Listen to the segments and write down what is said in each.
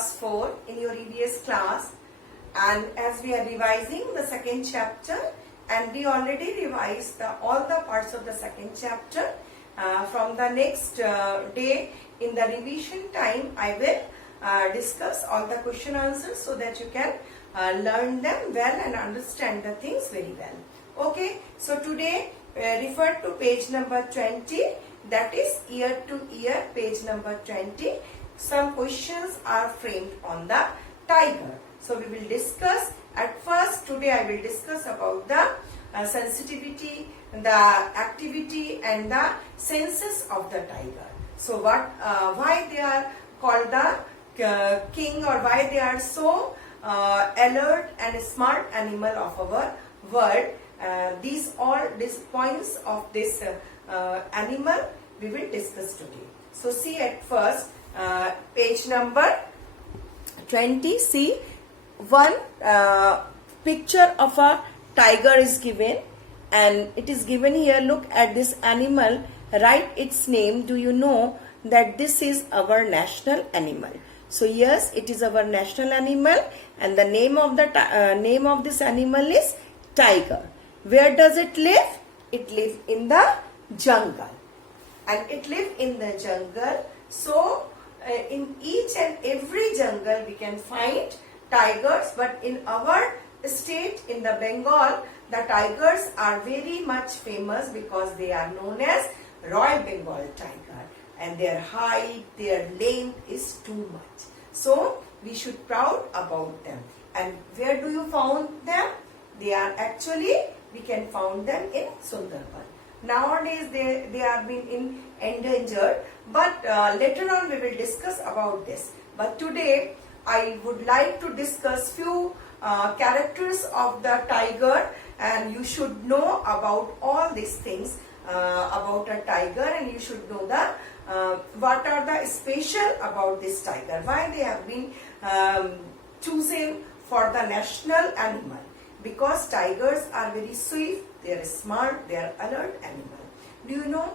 class 4 in your EVS class, and as we are revising the second chapter, and we already revised all the parts of the second chapter. From the next day in the revision time, I will discuss all the question answers so that you can learn them well and understand the things very well. Okay, so today refer to page number 20, that is year to year, page number 20. Some questions are framed on the tiger. So we will discuss. At first today I will discuss about the sensitivity, the activity and the senses of the tiger. So why they are called the king, or why they are so alert and smart animal of our world. These points of this animal we will discuss today. So see at first page number 20. See, one picture of a tiger is given, and it is given here. Look at this animal, write its name. Do you know that this is our national animal? So yes, it is our national animal, and the name of this animal is tiger. Where does it live? It lives in the jungle, and it lives in the jungle. So in each and every jungle we can find tigers, but in our state, in the Bengal, the tigers are very much famous because they are known as Royal Bengal tiger, and their height, their length is too much. So we should proud about them. And where do you found them? They are actually, we can found them in Sundarban. Nowadays they have been endangered, but later on we will discuss about this. But today I would like to discuss few characters of the tiger, and you should know about all these things about a tiger, and you should know the what are the special about this tiger, why they have been chosen for the national animal. Because tigers are very swift, they are smart, they are alert animal. Do you know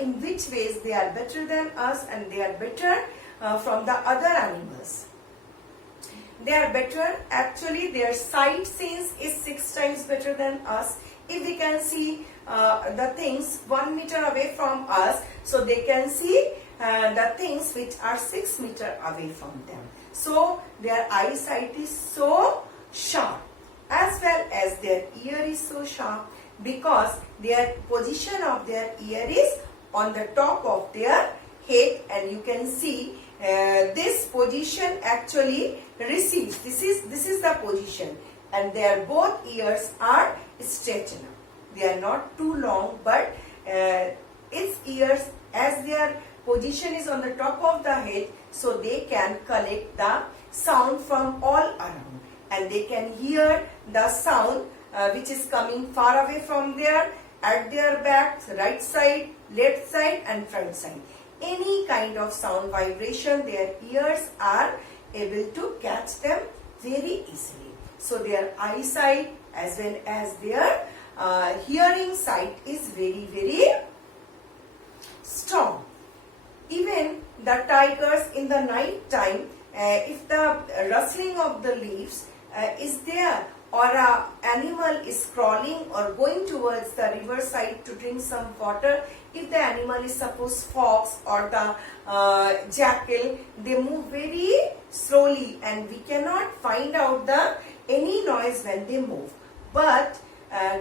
in which ways they are better than us, and they are better from the other animals? They are better, actually their sight sense is 6 times better than us. If we can see the things 1 meter away from us, so they can see the things which are 6 meters away from them. So their eyesight is so sharp, as well as their ear is so sharp, because their position of their ear is on the top of their head, and you can see this position actually receives. This is the position, and their both ears are straightened up. They are not too long, but its ears, as their position is on the top of the head, so they can collect the sound from all around, and they can hear the sound which is coming far away from there, at their back, right side, left side and front side. Any kind of sound vibration, their ears are able to catch them very easily. So their eyesight as well as their hearing sight is very, very strong. Even the tigers in the night time, if the rustling of the leaves is there, or an animal is crawling or going towards the river side to drink some water, if the animal is suppose fox or the jackal, they move very slowly, and we cannot find out any noise when they move. But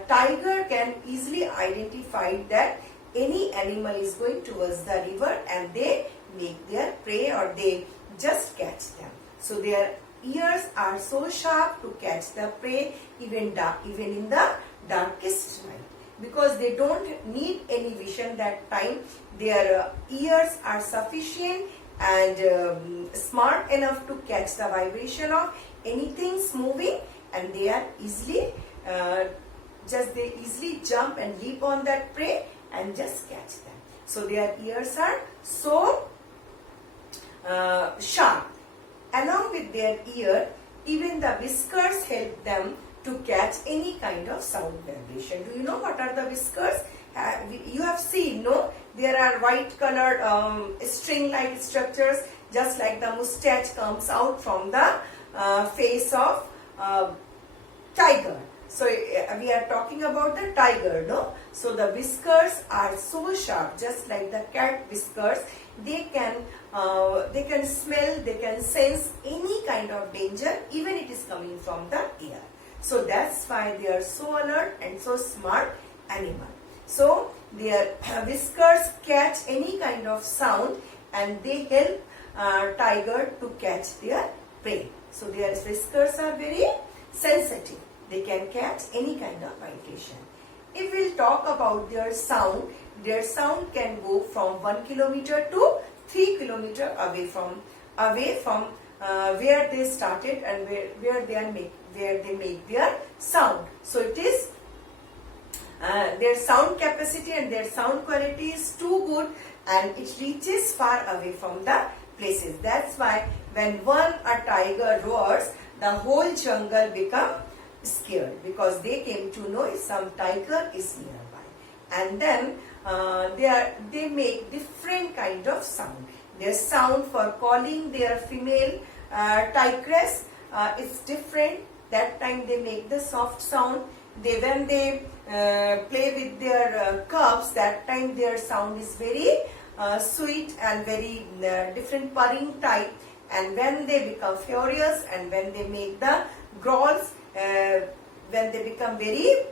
tiger can easily identify that any animal is going towards the river, and they make their prey, or they just catch them. So their ears are so sharp to catch the prey even in the darkest night, because they don't need any vision that time. Their ears are sufficient and smart enough to catch the vibration of anything moving, and they are easily they easily jump and leap on that prey and just catch them. So their ears are so sharp. Along with their ear, even the whiskers help them to catch any kind of sound vibration. Do you know what are the whiskers? You have seen, no? There are white colored string-like structures. just like the mustache comes out from the face of tiger. So we are talking about the tiger, no? So the whiskers are so sharp, just like the cat whiskers. They can smell, they can sense any kind of danger, even it is coming from the air. So that's why they are so alert and so smart animal. So their whiskers catch any kind of sound, and they help tiger to catch their prey. So their whiskers are very sensitive. They can catch any kind of vibration. If we'll talk about their sound can go from 1 kilometer to 3 kilometer away from where they started and where they make their sound. So it is their sound capacity and their sound quality is too good, and it reaches far away from the places. That's why when a tiger roars, the whole jungle become scared, because they came to know if some tiger is nearby. And then they make different kind of sound. Their sound for calling their female tigress is different. That time they make the soft sound. When they play with their cubs, that time their sound is very sweet and very different purring type. And when they become furious and when they make the growls, when they become very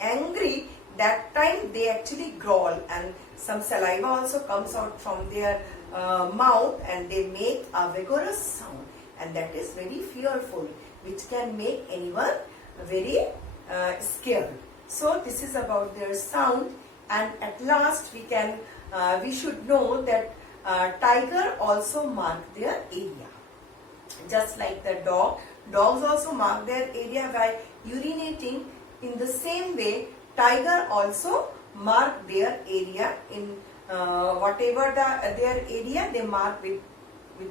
angry, that time they actually growl, and some saliva also comes out from their mouth, and they make a vigorous sound, and that is very fearful, which can make anyone very scared. So this is about their sound. And at last we should know that tiger also mark their area, just like the dogs also mark their area by urinating. In the same way, tiger also mark their area in whatever their area, they mark with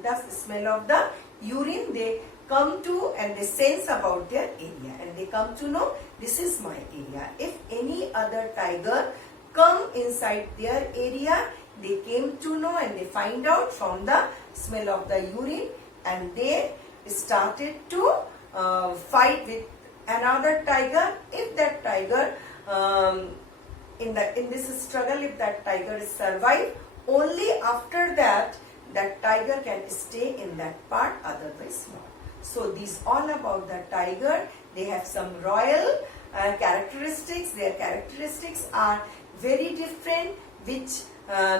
the smell of the urine. They come to and they sense about their area, and they come to know this is my area. If any other tiger come inside their area, they came to know and they find out from the smell of the urine, and they started to fight with another tiger. If that tiger in this struggle, if that tiger is survived, only after that tiger can stay in that part, otherwise not. So these all about the tiger. They have some royal characteristics. Their characteristics are very different, which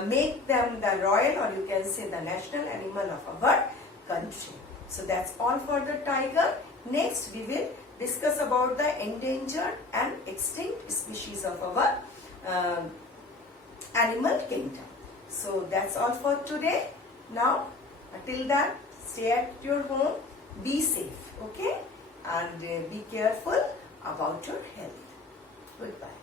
make them the royal, or you can say the national animal of our country. So that's all for the tiger. Next we will discuss about the endangered and extinct species of our animal kingdom. So that's all for today. Now till that, stay at your home, be safe, okay, and be careful about your health. Goodbye.